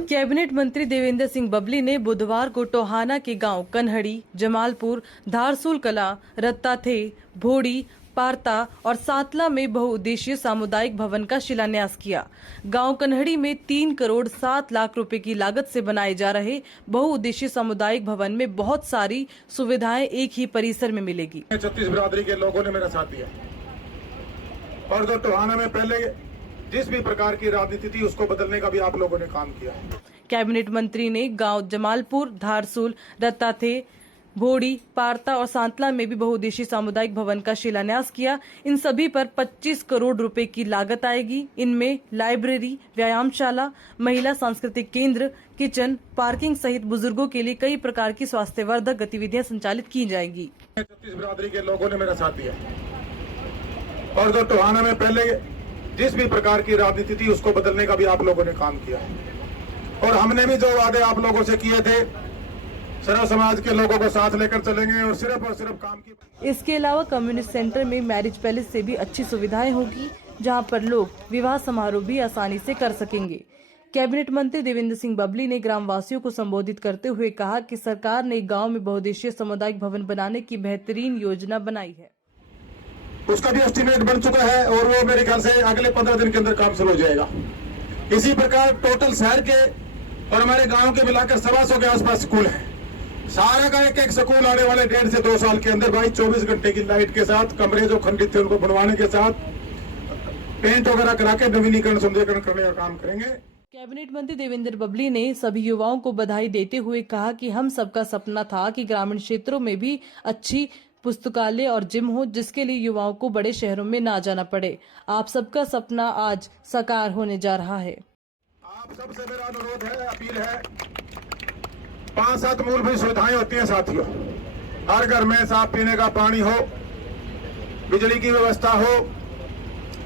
Cabinet मंत्री देवेंद्र सिंह बबली ने बुधवार को टोहाना के गांव कन्हड़ी, जमालपुर, धारसूल कला, रत्ताथे, भोड़ी, पारता और सातला में बहुउद्देशीय सामुदायिक भवन का शिलान्यास किया। गांव कन्हड़ी में 3 करोड़ 7 लाख रुपए की लागत से बनाए जा रहे बहुउद्देशीय सामुदायिक भवन में बहुत सारी सुविधाएं एक ही परिसर में मिलेगी। 36 बिरादरी के लोगों ने मेरा साथ दिया और जो टोहाना में पहले जिस भी प्रकार की राजनीति थी उसको बदलने का भी आप लोगों ने काम किया। कैबिनेट मंत्री ने गांव जमालपुर, धारसूल, रत्ताथे, भोड़ी, पारता और सांतला में भी बहुउद्देशीय सामुदायिक भवन का शिलान्यास किया। इन सभी पर 25 करोड़ रुपए की लागत आएगी। इनमें लाइब्रेरी, व्यायामशाला, महिला सांस्कृतिक केंद्र, किचन, पार्किंग सहित बुजुर्गों के लिए कई प्रकार की स्वास्थ्यवर्धक गतिविधियां संचालित की जाएंगी। 36 बिरादरी के लोगों ने मेरा साथ दिया और जो टोहाना में पहले जिस भी प्रकार की राजनीति थी उसको बदलने का भी आप लोगों ने काम किया और हमने भी जो वादे आप लोगों से किए थे सर्व समाज के लोगों को साथ लेकर चलेंगे और सिर्फ काम की। इसके अलावा कम्युनिटी सेंटर में मैरिज पैलेस से भी अच्छी सुविधाएं होगी, जहां पर लोग विवाह समारोह भी आसानी से कर सकेंगे। कैबिनेट मंत्री देवेंद्र सिंह बबली ने ग्रामवासियों को संबोधित करते हुए कहा कि सरकार ने गांव में बहुउद्देशीय सामुदायिक भवन बनाने की बेहतरीन योजना बनाई है। उसका भी एस्टीमेट बन चुका है और वो मेरे ख्याल से अगले 15 दिन के अंदर काम शुरू हो जाएगा। इसी प्रकार टोटल शहर के और हमारे गांव के मिलाकर 125 के आसपास स्कूल है। सारा का एक स्कूल आने वाले 1.5 से 2 साल के अंदर भाई 24 घंटे की लाइट के साथ, कमरे जो खंडित थे उनको बनवाने के साथ, पेंट वगैरह करा के नवीनीकरण सुंदरीकरण करने का काम करेंगे। कैबिनेट मंत्री देवेंद्र बबली ने सभी युवाओं को बधाई देते हुए कहा कि हम सबका सपना था कि ग्रामीण क्षेत्रों में भी अच्छी पुस्तकालय और जिम हो, जिसके लिए युवाओं को बड़े शहरों में ना जाना पड़े। आप सबका सपना आज साकार होने जा रहा है। आप सबसे मेरा अनुरोध है, अपील है, 5-7 मूलभूत सुविधाएं होती हैं साथियों। हर घर में साफ पीने का पानी हो, बिजली की व्यवस्था हो,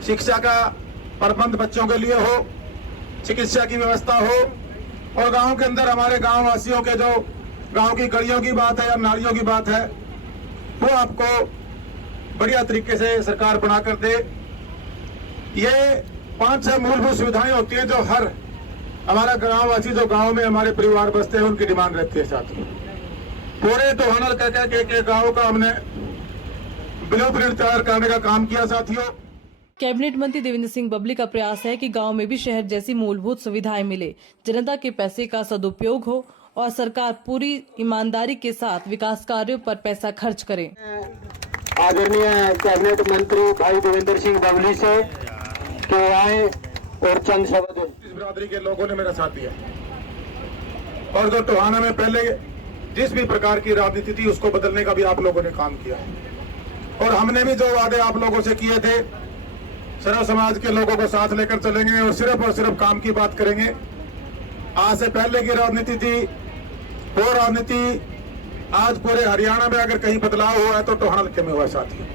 शिक्षा का प्रबंध बच्चों के लिए हो, चिकित्सा की व्यवस्था हो और गांव के अंदर हमारे गांव वासियों के जो गांव की गलियों की बात है या नालियों की बात है वो आपको बढ़िया तरीके से सरकार बना कर दे। ये 5-6 मूलभूत सुविधाएं होती हैं जो हर हमारा ग्रामवासी जो गांव में हमारे परिवार बसते हैं उनकी डिमांड रहती है साथियों। पूरे टोहाना के गांव का हमने ब्लूप्रिंट तैयार करने का काम किया साथियों। कैबिनेट मंत्री देवेंद्र सिंह बबली का प्रयास है कि गांव में भी शहर जैसी मूलभूत सुविधाएं मिले, जनता के पैसे का सदुपयोग हो और सरकार पूरी ईमानदारी के साथ विकास कार्यों पर पैसा खर्च करे। आदरणीय कैबिनेट मंत्री भाई देवेंद्र सिंह बबली से के आए और चंद शब्द। इस बिरादरी के लोगों ने मेरा साथ दिया और जो टोहाना में पहले जिस भी प्रकार की राजनीति थी उसको बदलने का भी आप लोगों ने काम किया और हमने भी जो वादे आप लोगों से किए थे सर्व समाज के लोगों को साथ लेकर चलेंगे और सिर्फ काम की बात करेंगे। आज से पहले की राजनीति थी वो राजनीति आज पूरे हरियाणा में अगर कहीं बदलाव हुआ है तो टोहाना में हुआ साथियों।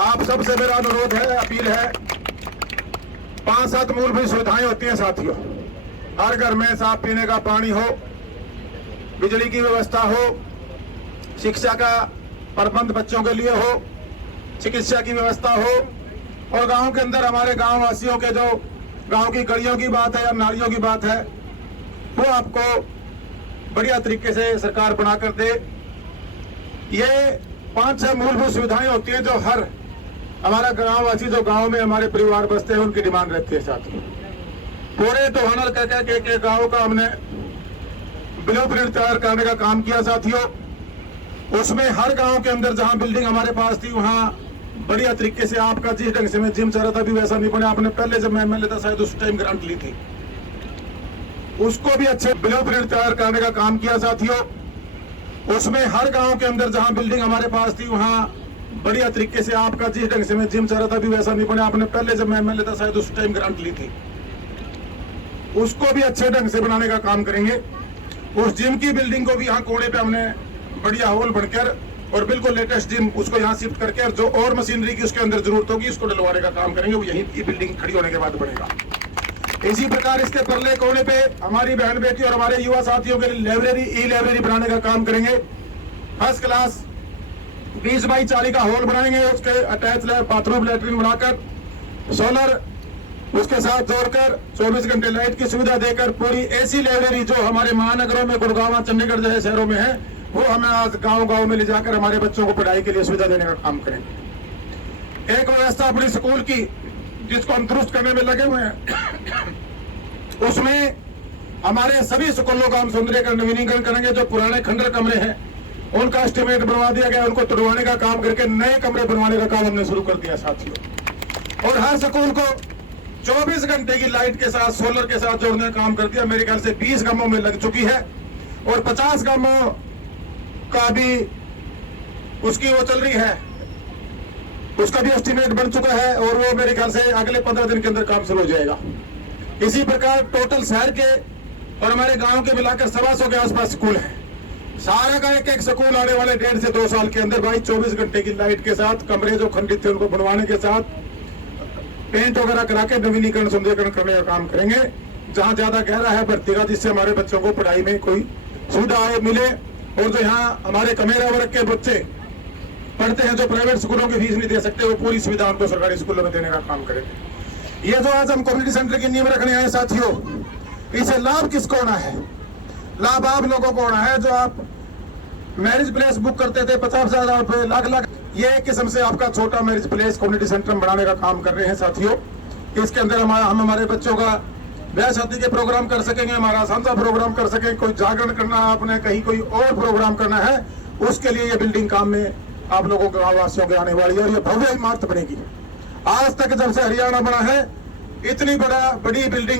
आप सबसे मेरा अनुरोध है, अपील है, 5-7 मूलभूत सुविधाएं होती हैं साथियों। हर घर में साफ पीने का पानी हो, बिजली की व्यवस्था हो, शिक्षा का प्रबंध बच्चों के लिए हो, चिकित्सा की व्यवस्था हो और गांव के अंदर हमारे गांव वासियों के जो गांव की गलियों की बात है या नालियों की बात है वो आपको बढ़िया तरीके से सरकार बना कर दे। ये 5-6 मूलभूत सुविधाएं होती हैं जो हर हमारा ग्रामवासी जो गांव में हमारे परिवार बसते हैं उनकी डिमांड रहती है साथियों। पूरे टोहाना के गांव का हमने ब्लूप्रिंट तैयार करने का काम किया साथियों। उसमें हर गांव के अंदर जहां बिल्डिंग हमारे पास थी वहां बढ़िया तरीके से आपका जिस ढंग से मैं जिम चाह रहा था भी वैसा नहीं बना। आपने पहले जब मैं एमएलए था शायद उस टाइम ग्रांट ली थी, उसको भी अच्छे ब्लूप्रिंट तैयार करने का काम किया साथियों। उसमें हर गांव के अंदर जहां बिल्डिंग हमारे पास थी वहां बढ़िया तरीके से आपका जिस ढंग से मैं जिम चाह रहा था भी वैसा नहीं बना। आपने पहले जब मैं एमएलए था शायद उस टाइम ग्रांट ली थी, उसको भी अच्छे ढंग से बनाने का काम करेंगे। उस जिम की बिल्डिंग को भी यहाँ कोने पे हमने बढ़िया हॉल बनकर और बिल्कुल लेटेस्ट जिम उसको यहाँ शिफ्ट करके और जो और मशीनरी की उसके अंदर जरूरत होगी उसको डलवाने का काम करेंगे। वो यही की बिल्डिंग खड़ी होने के बाद बनेगा। इसी प्रकार इसके परले कोने पे हमारी बहन बेटी और हमारे युवा साथियों के लिए लाइब्रेरी, ई लाइब्रेरी बनाने का काम करेंगे। फर्स्ट क्लास 20 बाई 40 का हॉल बनाएंगे, उसके अटैच बाथरूम लैट्रिन बनाकर सोलर उसके साथ जोड़कर 24 घंटे लाइट की सुविधा देकर पूरी ऐसी लाइब्रेरी जो हमारे महानगरों में, गुड़गांव, चंडीगढ़ जैसे शहरों में है, वो हमें आज गांव-गांव में ले जाकर हमारे बच्चों को पढ़ाई के लिए सुविधा देने का काम करेंगे। एक व्यवस्था अपनी स्कूल की जिसको हम दुरुस्त करने में लगे हुए हैं, उसमें हमारे सभी स्कूलों का हम सौंदर्यीकरण, नवीनीकरण करेंगे। जो पुराने खंडर कमरे हैं उनका एस्टिमेट बनवा दिया गया, उनको तुड़वाने का काम करके नए कमरे बनवाने का काम हमने शुरू कर दिया साथियों। और हर स्कूल को 24 घंटे की लाइट के साथ, सोलर के साथ जोड़ने का काम कर दिया। मेरे ख्याल से 20 गांवों में लग चुकी है और 50 गांवों का भी उसकी वो चल रही है, उसका भी एस्टिमेट बन चुका है और वो मेरे ख्याल से अगले 15 दिन के अंदर काम शुरू हो जाएगा। इसी प्रकार टोटल शहर के और हमारे गांव के मिलाकर 125 के आसपास स्कूल हैं। सारा का एक स्कूल आने वाले 1.5 से 2 साल के अंदर भाई 24 घंटे की लाइट के साथ, कमरे जो खंडित थे उनको बनवाने के साथ, पेंट वगैरह करा के नवीनीकरण, सौंदर्यीकरण करने का काम करेंगे। जहां ज्यादा गहरा है भर्ती का, जिससे हमारे बच्चों को पढ़ाई में कोई सुविधा मिले। और जो यहाँ हमारे कमेरा वर्ग के बच्चे पढ़ते हैं, जो प्राइवेट स्कूलों की फीस नहीं दे सकते, वो पूरी सुविधा उनको सरकारी स्कूलों में देने का काम करेंगे। ये जो आज हम कम्युनिटी सेंटर की नींव रखने आए साथियों, इसे लाभ किसको होना है? लाभ आप लोगों को होना है। जो आप मैरिज प्लेस बुक करते थे 50,000 रुपए, लाख, ये एक किस्म से आपका छोटा मैरिज प्लेस कम्युनिटी सेंटर बनाने का काम कर रहे हैं साथियों। इसके अंदर हम हमारे बच्चों का ब्याह शादी के प्रोग्राम कर सकेंगे, हमारा सांझा प्रोग्राम कर सकेंगे। कोई जागरण करना है आपने, कहीं कोई और प्रोग्राम करना है, उसके लिए ये बिल्डिंग काम में आप लोगों के, गाँव वासियों के आने वाली है और ये भव्य इमारत बनेगी। आज तक जब से हरियाणा बना है, इतनी बड़ी बिल्डिंग